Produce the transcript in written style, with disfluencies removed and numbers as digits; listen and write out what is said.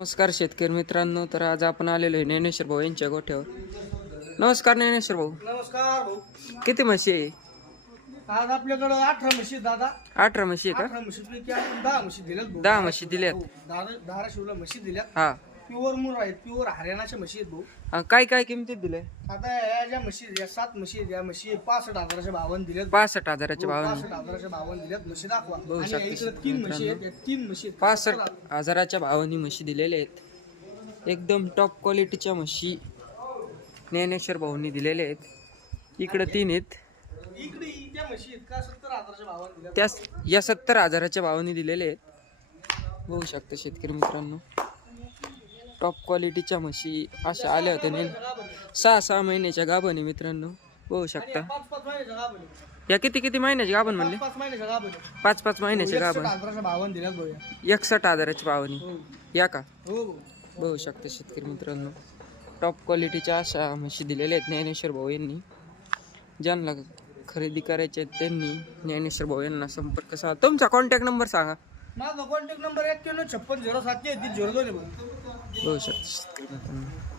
नमस्कार शेतकरी मित्रांनो, तर आज आपण आलेलो आहे ज्ञानेश्वर भाऊ यांच्या गोठ्यावर. नमस्कार ज्ञानेश्वर भाऊ. नमस्कार भाऊ. किती म्हशी आहे? आज आपल्याकडं 18 म्हशी दादा. 18 म्हशी आहे 18 म्हशीपैकी आपण 10 म्हशी दिल्यात भाऊ. 10 म्हशी दिल्यात. धाराशिवला म्हशी दिल्यात. हा. प्युअर मूळ आहेत, प्युअर हरियाणाच्या म्हशी आहेत भाऊ. काय काय किमतीत दिले? आता या ज्या म्हशी या 7 म्हशी आहेत, या म्हशी 65,000च्या 52 दिल्यात. 65,000च्या 52. 65,000च्या 52 दिल्यात. म्हशी दाखवा. बघू आणि शकता इकडे 3 म्हशी आहेत, या 3 म्हशी आहेत. 65,000च्या 52 म्हशी दिलेल्या आहेत. एकदम टॉप क्वालिटीच्या म्हशी ज्ञानेश्वर भाऊंनी दिलेल्या आहेत. इकडे 3 आहेत. इकडे त्या म्हशी आहेत का 70,000च्या 52 दिल्यात. त्या या 70,000च्या 52 दिलेल्या आहेत. बघू शकता शेतकरी मित्रांनो, टॉप क्वालिटीच्या म्हशी अशा आल्या होत्या. 6-6 महिन्याच्या गाभण आहे मित्रांनो. बघू शकता. 5-5 महिन्याच्या गाभण आहे. या किती महिन्याची गाभण म्हणले? 5-5 महिन्याच्या गाभण आहे. 5-5 महिन्याच्या गाभण. 61,000च्या 52 दिल्यात भाऊ. 61,000ची 52. हो या का? हो. बघू शकता शेतकरी मित्रांनो, टॉप क्वालिटीच्या अशा म्हशी दिलेल्या आहेत ज्ञानेश्वर भाऊ यांनी. ज्यांना खरेदी करायचे आहेत त्यांनी ज्ञानेश्वर भाऊ यांना संपर्क साधा. तुमचा कॉन्टॅक्ट नंबर सांगा. माझा कॉन्टॅक्ट नंबर 9156 07 32 02 आहे भाऊ. बघू शकता शेतकरी मित्रांनो.